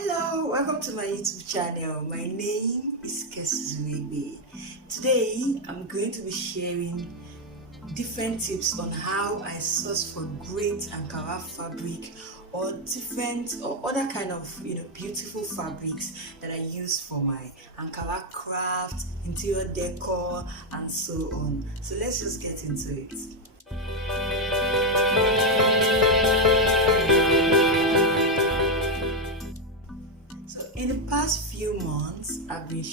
Hello, welcome to my YouTube channel. My name is Kesuzwebe. Today, I'm going to be sharing different tips on how I source for great Ankara fabric or different or other kind of beautiful fabrics that I use for my Ankara craft, interior decor, and so on. So let's just get into it. In the past few months, I've been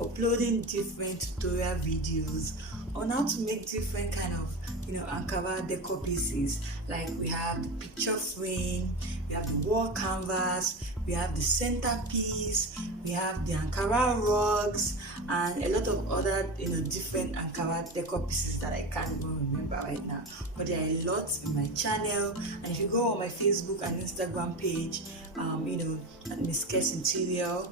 uploading different tutorial videos on how to make different kind of Ankara decor pieces. Like we have the picture frame, we have the wall canvas, we have the centerpiece, we have the Ankara rugs, and a lot of other different Ankara decor pieces that I can't even remember right now. But there are a lot in my channel, and if you go on my Facebook and Instagram page, at Miss Kes Interior,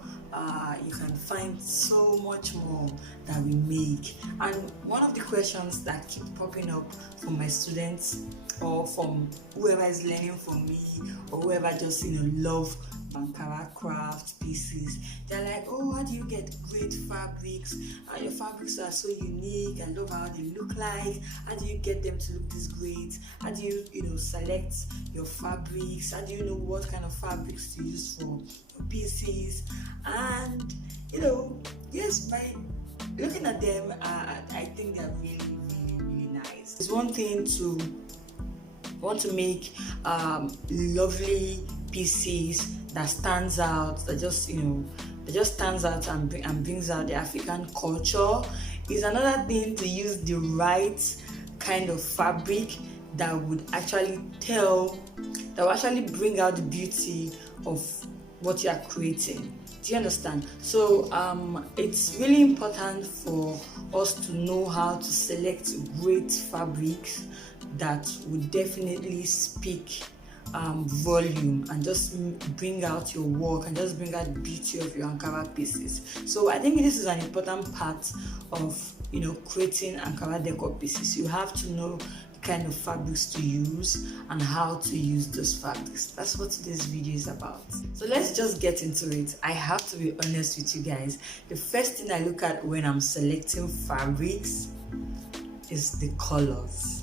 you can find so much more that we make. And one of the questions that keep popping up from my students or from whoever is learning from me or whoever just love Ankara craft pieces, they're like, oh, how do you get great fabrics? Your fabrics are so unique. I love how they look like. How do you get them to look this great? How do you select your fabrics? How do you know what kind of fabrics to use for your pieces? And yes, by looking at them, I think they're really, really, really nice. It's one thing to want to make lovely pieces that stands out, that just stands out and brings out the African culture. Is another thing to use the right kind of fabric that would actually bring out the beauty of what you are creating. Do you understand? So it's really important for us to know how to select great fabrics that would definitely speak volume and just bring out your work and just bring out the beauty of your Ankara pieces. So I think this is an important part of creating Ankara decor pieces. You have to know the kind of fabrics to use and how to use those fabrics. That's what today's video is about. So let's just get into it. I have to be honest with you guys. The first thing I look at when I'm selecting fabrics is the colors.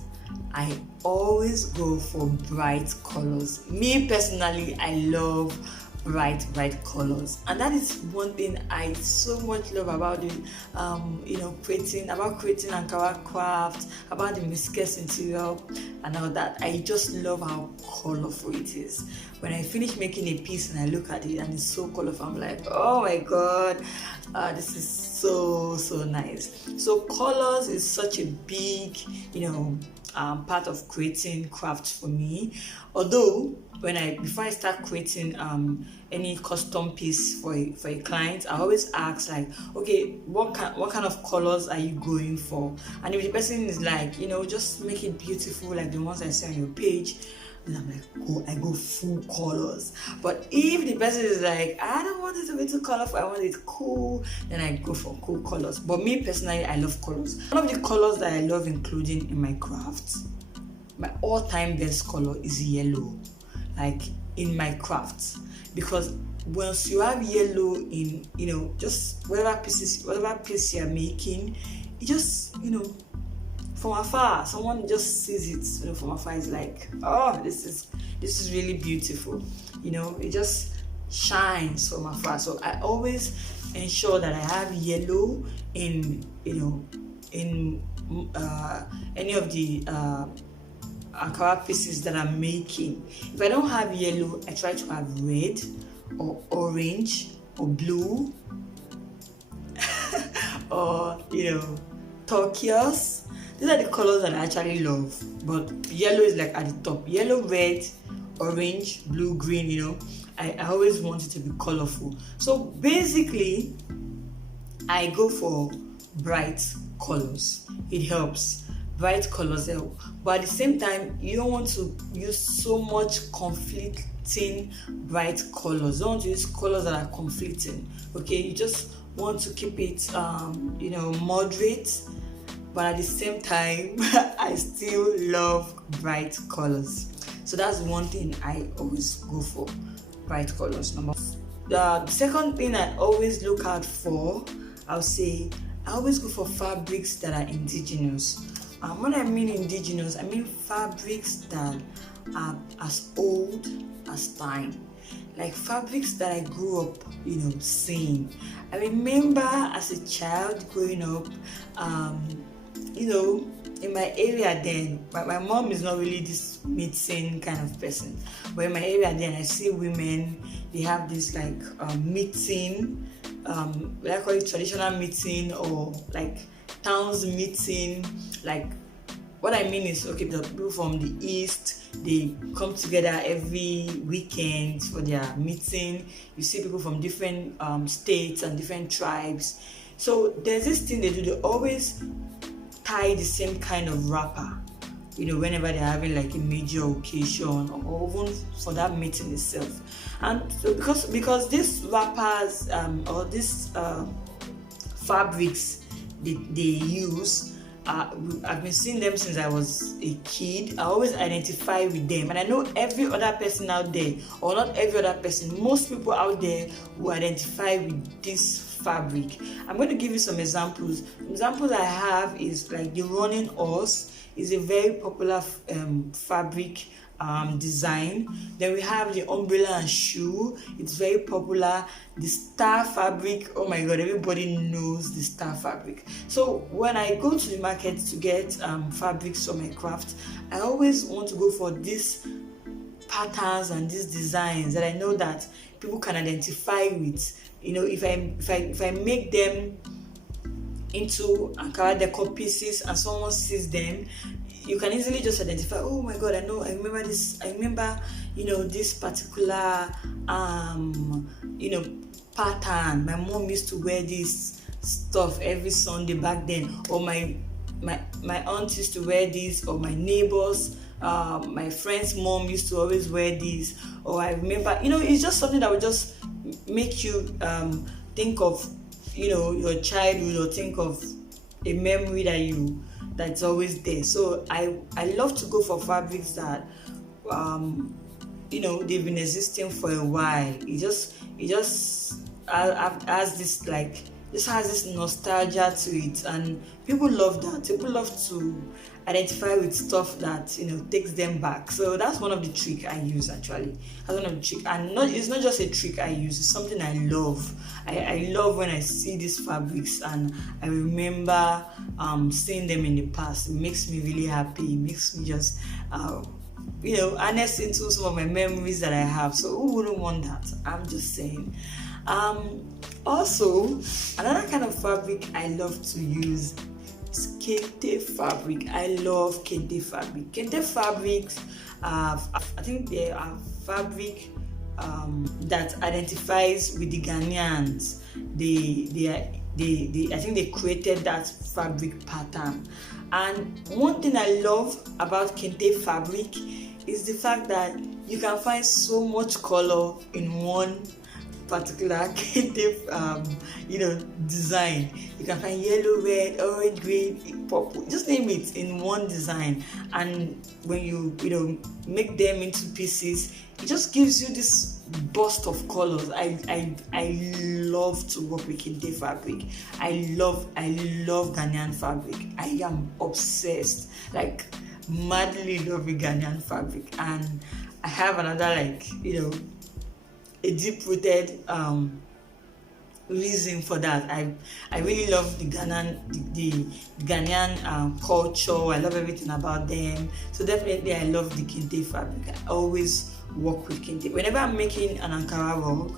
I always go for bright colors. Me personally, I love bright colors, and that is one thing I so much love about creating Ankara craft, about the Miss Kes Interior and all that. I just love how colorful it is. When I finish making a piece and I look at it and it's so colorful, I'm like, oh my god, this is so nice. So colors is such a big part of creating craft for me. Although before I start creating any custom piece for a client, I always ask like, okay, what kind of colors are you going for? And if the person is like, just make it beautiful like the ones I see on your page, then I'm like, I go full colors. But if the person is like, I don't want it to be too colorful, I want it cool, then I go for cool colors. But me personally, I love colors. One of the colors that I love including in my crafts, my all-time best color is yellow, like in my crafts, because once you have yellow in just whatever piece you're making, it just from afar, someone just sees it from afar, is like, oh, this is really beautiful. It just shines from afar. So I always ensure that I have yellow in any of the Ankara pieces that I'm making. If I don't have yellow, I try to have red or orange or blue or turquoise. These are the colors that I actually love, but yellow is like at the top. Yellow, red, orange, blue, green, I always want it to be colorful. So basically, I go for bright colors. It helps. Bright colors help. But at the same time, you don't want to use so much conflicting bright colors. You don't want to use colors that are conflicting. Okay, you just want to keep it moderate, but at the same time I still love bright colors. So that's one thing I always go for, bright colors. The second thing I always look out for, I'll say, I always go for fabrics that are indigenous. When I mean indigenous, I mean fabrics that are as old as time, like fabrics that I grew up, seeing. I remember as a child growing up, in my area then, my mom is not really this knitting kind of person, but in my area then, I see women, they have this like knitting, I call it traditional knitting or like towns knitting. Like what I mean is, okay, the people from the east, they come together every weekend for their meeting. You see people from different states and different tribes. So there's this thing they do, they always tie the same kind of wrapper, whenever they're having like a major occasion or even for that meeting itself. And so because these wrappers or these fabrics they use, I've been seeing them since I was a kid. I always identify with them, and I know every other person out there, or not every other person, most people out there who identify with this fabric. I'm going to give you some examples. Examples I have is like the running horse is a very popular fabric design. Then we have the umbrella and shoe. It's very popular. The star fabric, oh my god, everybody knows the star fabric. So when I go to the market to get fabrics for my craft, I always want to go for these patterns and these designs that I know that people can identify with. If I make them into Ankara decor pieces and someone sees them, you can easily just identify, oh my god, I remember this, this particular pattern. My mom used to wear this stuff every Sunday back then, or my aunt used to wear this, or my neighbors, my friend's mom used to always wear this. Or I remember, it's just something that would just make you think of your childhood, or think of a memory that's always there. So I love to go for fabrics that they've been existing for a while. It just has this like, this has this nostalgia to it, and people love that. People love to identify with stuff that takes them back. So that's one of the trick I use actually. That's one of the trick, and it's not just a trick I use. It's something I love. I love when I see these fabrics and I remember seeing them in the past. It makes me really happy. It makes me just harness into some of my memories that I have. So who wouldn't want that? I'm just saying. Also, another kind of fabric I love to use is kente fabric. I love kente fabric. Kente fabrics, I think they are fabric that identifies with the Ghanaians. I think they created that fabric pattern. And one thing I love about kente fabric is the fact that you can find so much color in one particular kente design. You can find yellow, red, orange, green, purple, just name it, in one design. And when you make them into pieces, it just gives you this burst of colors. I love to work with kente fabric. I love Ghanaian fabric. I am obsessed, like madly loving Ghanaian fabric. And I have another a deep-rooted reason for that. I really love the Ghanaian culture. I love everything about them. So definitely I love the kente fabric. I always work with kente. Whenever I'm making an Ankara rug,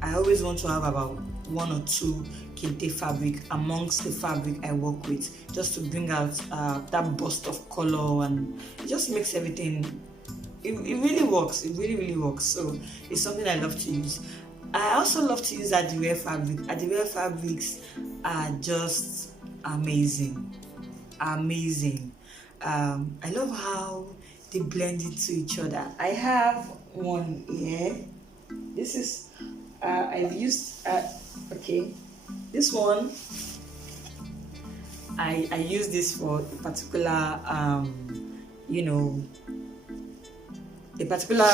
I always want to have about 1 or 2 kente fabric amongst the fabric I work with, just to bring out that burst of color, and it just makes everything. It really works. It really works. So it's something I love to use. I also love to use Adiwear fabric. Adiwear fabrics are just amazing. I love how they blend into each other. I have one here. This is I've used this one. I use this for a particular a particular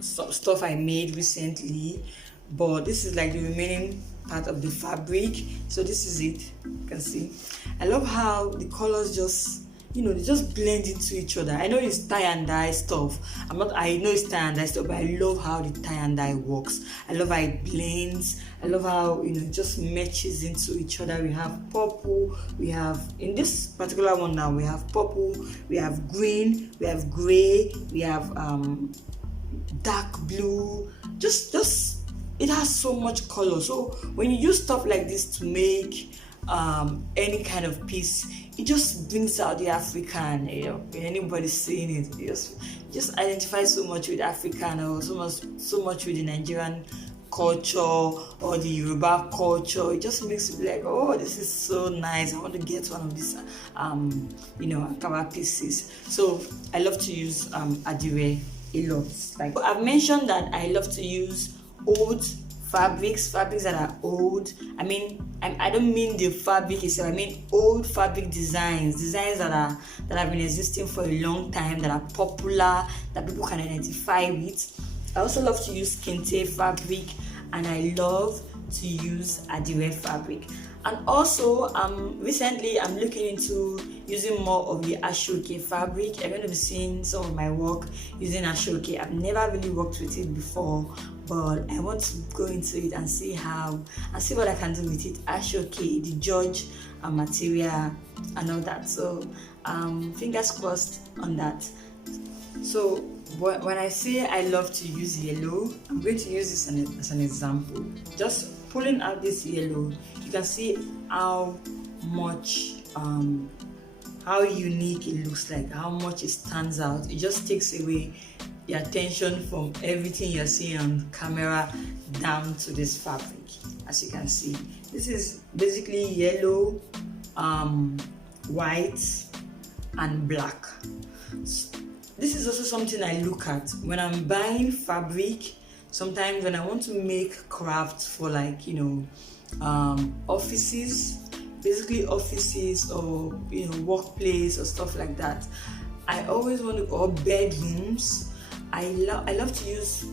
some stuff I made recently, but this is like the remaining part of the fabric. So this is it. You can see I love how the colors just, they just blend into each other. I know it's tie and dye stuff. I know it's tie and dye stuff, but I love how the tie and dye works. I love how it blends. I love how, it just matches into each other. We have purple, we have, in this particular one now, we have purple, we have green, we have gray, we have dark blue. Just it has so much color. So when you use stuff like this to make any kind of piece, it just brings out the African. When anybody's saying it, just identify so much with African, or so much with the Nigerian culture or the Yoruba culture. It just makes you be like, oh, this is so nice. I want to get one of these Ankara pieces. So I love to use adire a lot. Like I've mentioned that I love to use old fabrics that are old. I don't mean the fabric itself. I mean old fabric designs that have been existing for a long time, that are popular, that people can identify with. I also love to use kente fabric, and I love to use adire fabric. And also, recently I'm looking into using more of the ashoke fabric. You're going to be seeing some of my work using ashoke. I've never really worked with it before, but I want to go into it and see what I can do with it. Ashoke, the George material and all that. So fingers crossed on that. So when I say I love to use yellow, I'm going to use this as an example. Just pulling out this yellow, you can see how much how unique it looks like, how much it stands out. It just takes away the attention from everything you're seeing on camera down to this fabric. As you can see, this is basically yellow, white and black. This is also something I look at when I'm buying fabric. Sometimes when I want to make crafts for offices, basically offices or workplace or stuff like that, I always want to, or bedrooms, I love to use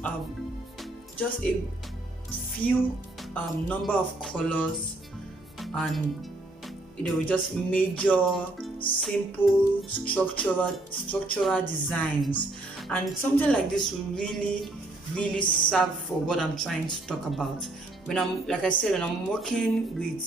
just a few number of colors and just major simple structural designs, and something like this will really serve for what I'm trying to talk about. When I'm working with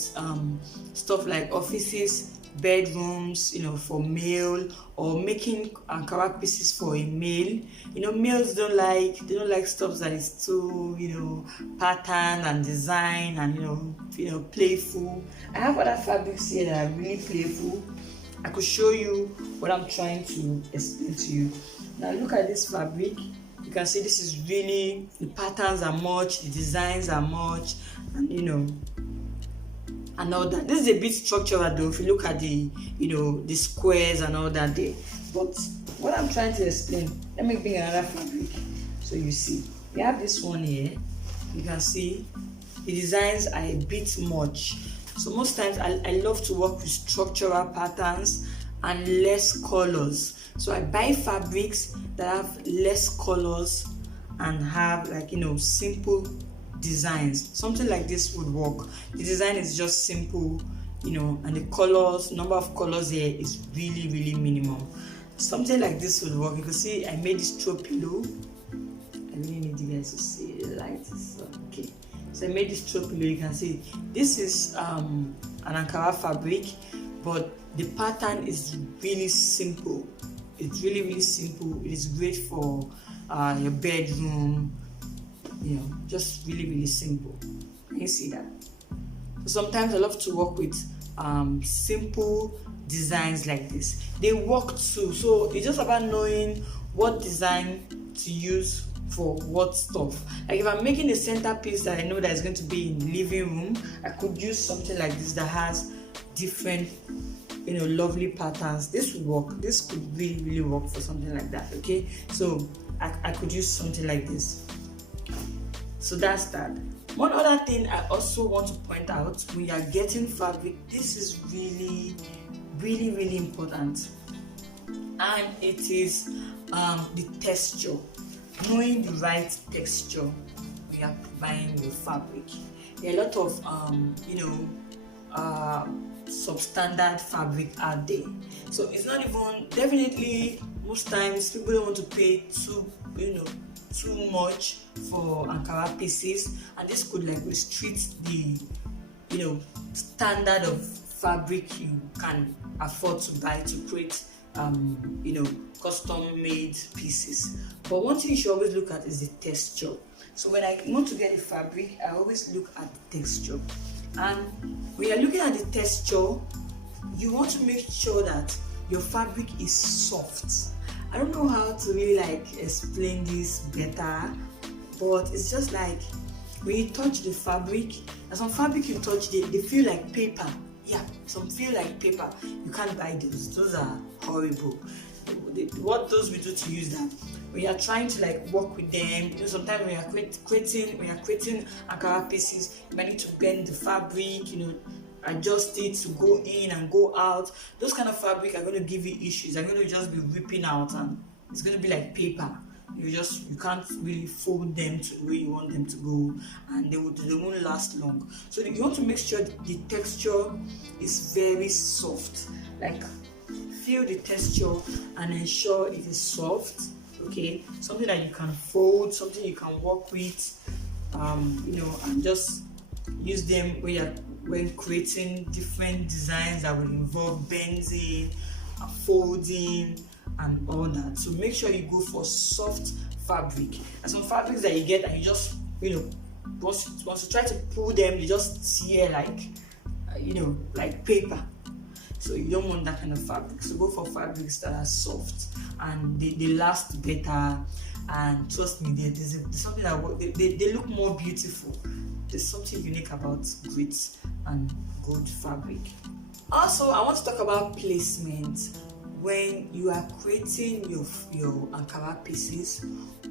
stuff like offices, bedrooms, for male, or making Ankara pieces for a male. Males don't like stuff that is too, pattern and design and playful. I have other fabrics here that are really playful. I could show you what I'm trying to explain to you. Now look at this fabric. You can see this is really, the patterns are much, the designs are much, and and all that. This is a bit structural though, if you look at the the squares and all that there. But what I'm trying to explain, let me bring another fabric so you see. We have this one here. You can see the designs are a bit much. So most times I love to work with structural patterns and less colors. So I buy fabrics that have less colors and have simple designs. Something like this would work. The design is just simple, and the colors, number of colors here is really minimum. Something like this would work. You can see I made this throw pillow. I really need you guys to see the light. Okay. So I made this throw pillow. You can see this is an Ankara fabric, but the pattern is really simple. It's really simple. It is great for your bedroom. Just really simple. You see that? So sometimes I love to work with simple designs like this. They work too. So it's just about knowing what design to use for what stuff. Like if I'm making a centerpiece that I know that is going to be in the living room, I could use something like this that has different lovely patterns. This would work. This could really work for something like that. Okay, so I could use something like this. So that's that. One other thing I also want to point out, when you are getting fabric, this is really important, and it is the texture. knowing the right texture we are buying your fabric. There are a lot of substandard fabric out there, so it's not even, definitely most times people don't want to pay too much for Ankara pieces, and this could like restrict the standard of fabric you can afford to buy to create custom made pieces. But one thing you should always look at is the texture. So when I want to get the fabric, I always look at the texture. And when you're looking at the texture, you want to make sure that your fabric is soft. I don't know how to really explain this better, but it's just like when you touch the fabric, and some fabric you touch, they feel like paper. Yeah, some feel like paper. You can't buy those. Those are horrible. What those we do to use that, when you are trying to work with them, sometimes when you are creating Ankara pieces, you might need to bend the fabric, adjust it to go in and go out. Those kind of fabric are going to give you issues. They're going to just be ripping out, and it's going to be like paper. You can't really fold them to the way you want them to go, and they won't last long. So you want to make sure the texture is very soft. Feel the texture and ensure it is soft. Okay, something that you can fold, something you can work with, and just use them when creating different designs that will involve bending, folding, and all that. So make sure you go for soft fabric. And some fabrics that you get and you just once you try to pull them, they just tear like paper. So you don't want that kind of fabric. So go for fabrics that are soft and they last better. And trust me, there's something that they look more beautiful. There's something unique about grit and good fabric. Also, I want to talk about placement. When you are creating your Ankara pieces,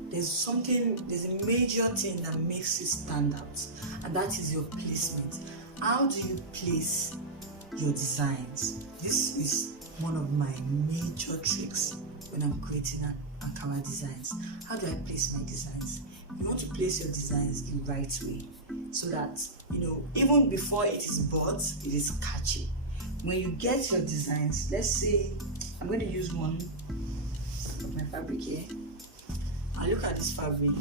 there's a major thing that makes it stand out, and that is your placement. How do you place your designs? This is one of my major tricks when I'm creating an Ankara designs. How do I place my designs? You want to place your designs the right way, so that even before it is bought, it is catchy. When you get your designs, let's say I'm going to use one of my fabric here. And look at this fabric.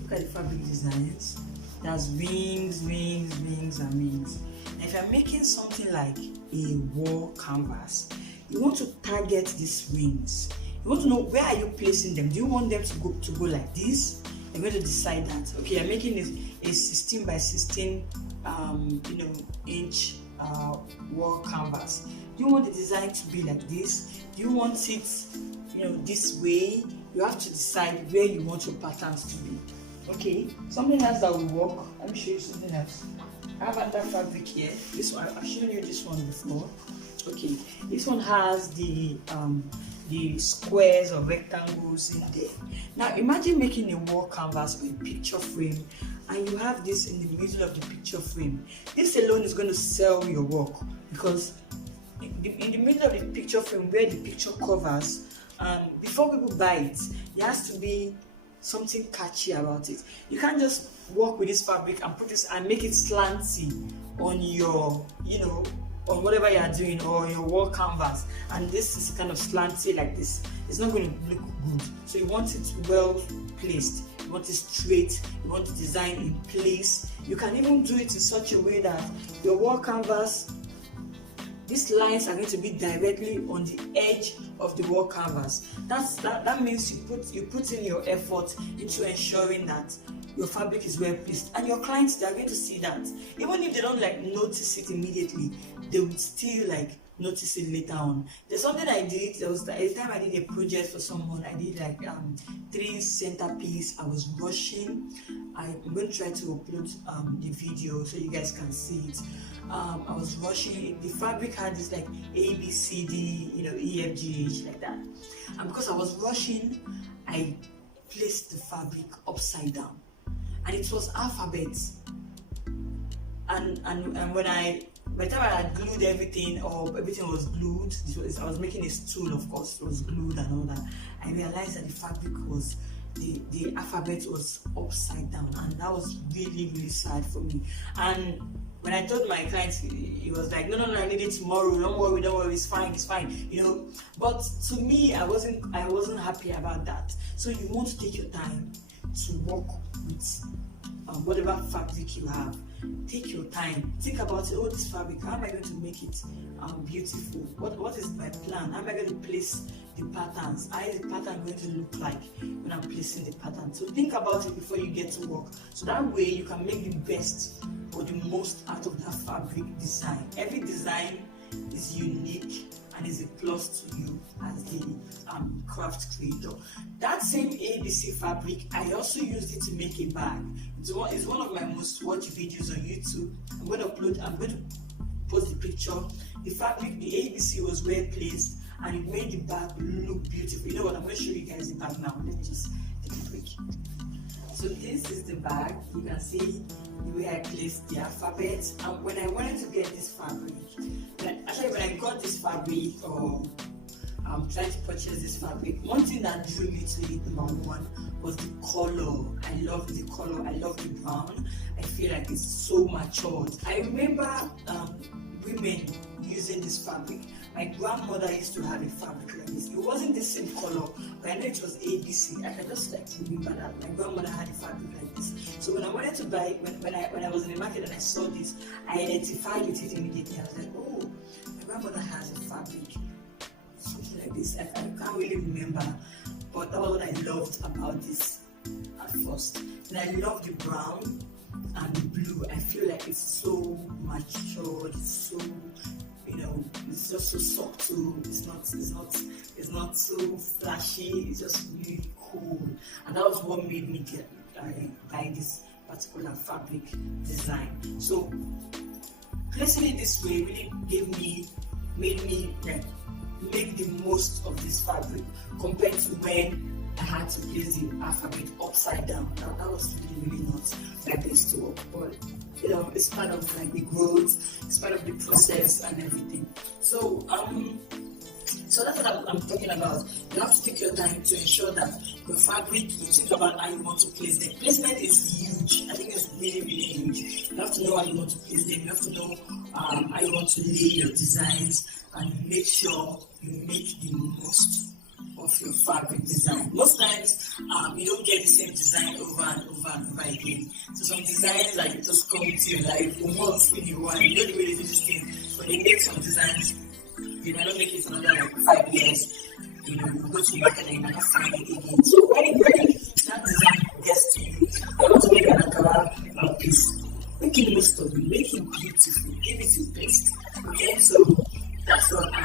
Look at the fabric designs. There's wings, and wings. Now, if you're making something like a wall canvas, you want to target these wings. You want to know, where are you placing them? Do you want them to go like this? You're going to decide that. Okay, I'm making a 16 by 16 inch wall canvas. Do you want the design to be like this? Do you want it this way? You have to decide where you want your patterns to be. Okay, something else that will work. Let me show you something else. I have another fabric here. This one, I've shown you this one before. Okay, this one has the squares or rectangles in there. Now imagine making a wall canvas or a picture frame, and you have this in the middle of the picture frame. This alone is going to sell your work, because in the middle of the picture frame where the picture covers, before people buy it, there has to be something catchy about it. You can't just work with this fabric and put this and make it slanty on your on whatever you are doing, or your wall canvas, and this is kind of slanty like this. It's not going to look good. So you want it well placed, you want it straight, you want the design in place. You can even do it in such a way that your wall canvas, these lines are going to be directly on the edge of the wall canvas. That means you put in your effort into ensuring that your fabric is well placed, and your clients, they are going to see that. Even if they don't notice it immediately, they would still notice it later on. There's something I did. There was a time I did a project for someone. I did 3 centerpiece. I was rushing. I'm going to try to upload the video so you guys can see it. I was rushing. The fabric had this A, B, C, D, E, F, G, H, like that. And because I was rushing, I placed the fabric upside down, and it was alphabets. And by the time I had glued everything, or everything was glued, I was making a stool, of course, it was glued and all that. I realized that the fabric was the alphabet was upside down, and that was really, really sad for me. And when I told my client, he was like, no, I need it tomorrow. Don't worry, it's fine, you know. But to me, I wasn't happy about that. So you want to take your time to work with whatever fabric you have. Take your time. Think about it. Oh, this fabric, how am I going to make it beautiful? What is my plan? How am I going to place the patterns? How is the pattern going to look like when I'm placing the pattern? So think about it before you get to work. So that way you can make the best or the most out of that fabric design. Every design is unique and is a plus to you as the craft creator. That same ABC fabric, I also used it to make a bag. It's one of my most watched videos on YouTube. I'm going to post the picture. The fabric, the ABC was well placed, and it made the bag look beautiful. You know what? I'm going to show you guys the bag now. Let me just take a quick. So this is the bag. You can see the way I placed the alphabet. And when I wanted to get this fabric, when I got this fabric, or I'm trying to purchase this fabric, one thing that drew me to it, number one, was the color. I love the color. I love the brown. I feel like it's so matured. I remember women using this fabric. My grandmother used to have a fabric like this. It wasn't the same color, but I know it was ABC. I can just like remember that my grandmother had a fabric like this. So when I wanted to buy, when I was in the market and I saw this, I identified with it immediately. I was like, oh, my grandmother has a fabric, something like this. I can't really remember, but that was what I loved about this at first. And I love the brown and the blue. I feel like it's so matured, it's so, you know, it's just so subtle. It's not so flashy. It's just really cool, and that was what made me get buy this particular fabric design. So placing it this way really made me like make the most of this fabric compared to when I had to place the alphabet upside down. That was really not my best to work, but you know, it's part of like the growth, it's part of the process and everything. So that's what I'm talking about. You have to take your time to ensure that your fabric, you think about how you want to place them. Placement is huge. I think it's really huge. You have to know how you want to place them. You have to know how you want to lay your designs, and make sure you make the most of your fabric design. Most times, you don't get the same design over and over again. So some designs like just come into your life once in a while. You know the way they do this thing, but they make some designs. You might not make it for another like 5 years. You know, you go to the market and you might not find it again. So when that design gets to you, you want to make an Ankara piece. Make it most of it. Make it beautiful. Give it your best. Okay, so that's what I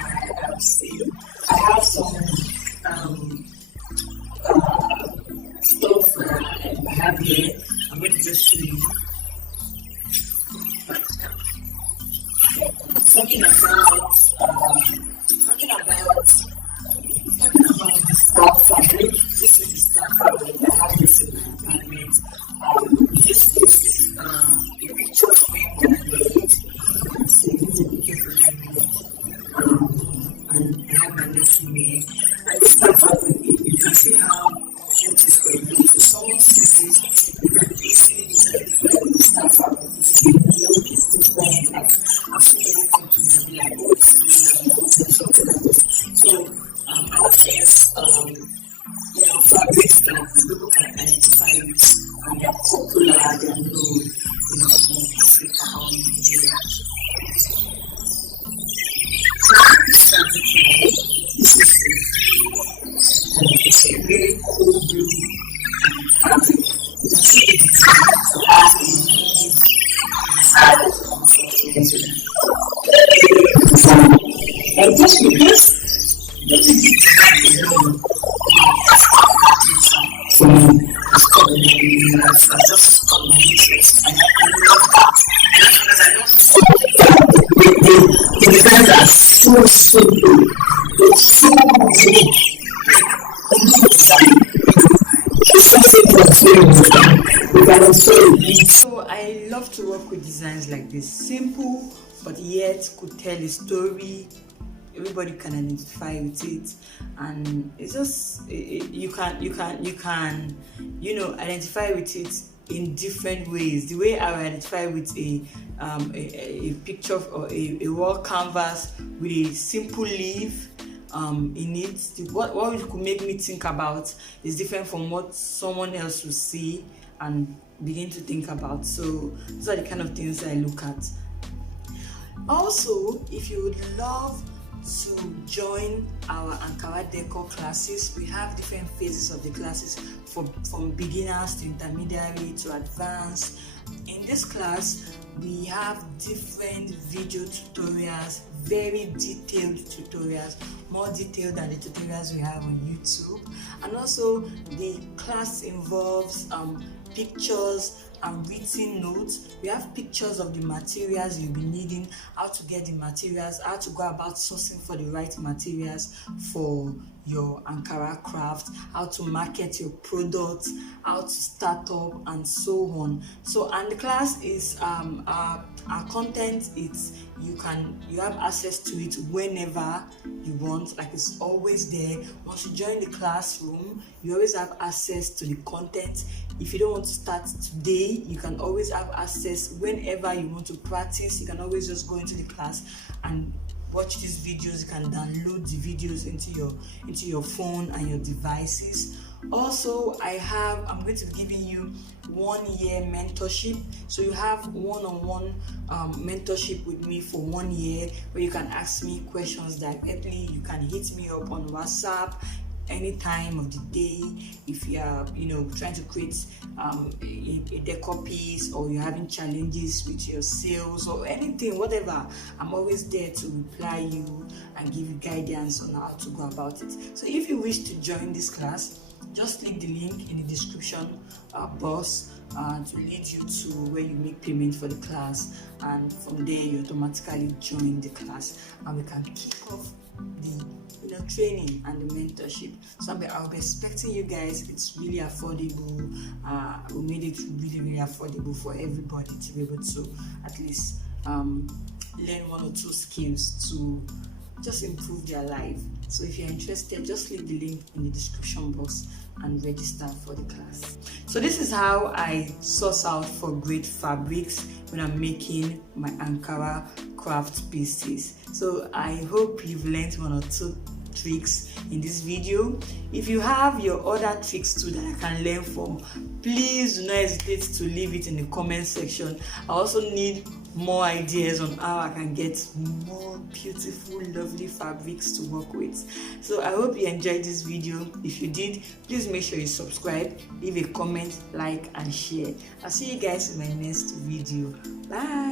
am saying. I have some stuff I have here. I'm going to just show you. Talking about the staff fabric. This is the staff fabric. I have this in my apartment. This is a picture frame that I made. So this is a picture frame I made. And I have my lesson here. And this staff fabric, you can see how beautiful it is. So someone sees it, you can easily identify the staff fabric. It's different. I've seen everything to be like, oh, it's something like this. So, other things, you know, fabrics that people can identify with, and they're popular, they're known, you know, in Africa or in Nigeria. This fabric here, this is a really cool blue fabric. You can see the design. And just because this is the design alone, for me, it's called I just got my interest, and I love that. And because the designs are so good, it's so unique. Like, the new design, so I love to work with designs like this, simple but yet could tell a story, everybody can identify with it, and it's just you can identify with it in different ways. The way I identify with a picture or a wall canvas with a simple leaf in it, what it could make me think about is different from what someone else will see and begin to think about. So those are the kind of things I look at. Also, if you would love to join our Ankara decor classes, we have different phases of the classes from beginners to intermediary to advanced. In this class, we have different video tutorials, very detailed tutorials, more detailed than the tutorials we have on YouTube. And also the class involves pictures and written notes. We have pictures of the materials you'll be needing, how to get the materials, how to go about sourcing for the right materials for your Ankara craft, how to market your products, how to start up, and so on. So, and the class is our content. You have access to it whenever you want, like it's always there. Once you join the classroom, you always have access to the content. If you don't want to start today, you can always have access whenever you want to practice. You can always just go into the class and watch these videos. You can download the videos into your phone and your devices. Also, I'm going to be giving you 1 year mentorship. So you have one-on-one mentorship with me for 1 year, where you can ask me questions directly. You can hit me up on WhatsApp any time of the day if you are trying to create a decor piece, or you're having challenges with your sales or anything, whatever. I'm always there to reply you and give you guidance on how to go about it. So if you wish to join this class, just click the link in the description box to lead you to where you make payment for the class, and from there you automatically join the class, and we can kick off the training and the mentorship. So I'll be expecting you guys. It's really affordable. We made it really, really affordable for everybody to be able to at least learn 1 or 2 skills to just improve their life. So if you're interested, just click the link in the description box and register for the class. So this is how I source out for great fabrics when I'm making my Ankara craft pieces. So I hope you've learned 1 or 2 tricks in this video. If you have your other tricks too that I can learn from, please do not hesitate to leave it in the comment section. I also need more ideas on how I can get more beautiful, lovely fabrics to work with. So I hope you enjoyed this video. If you did, please make sure you subscribe, leave a comment, like, and share. I'll see you guys in my next video. Bye.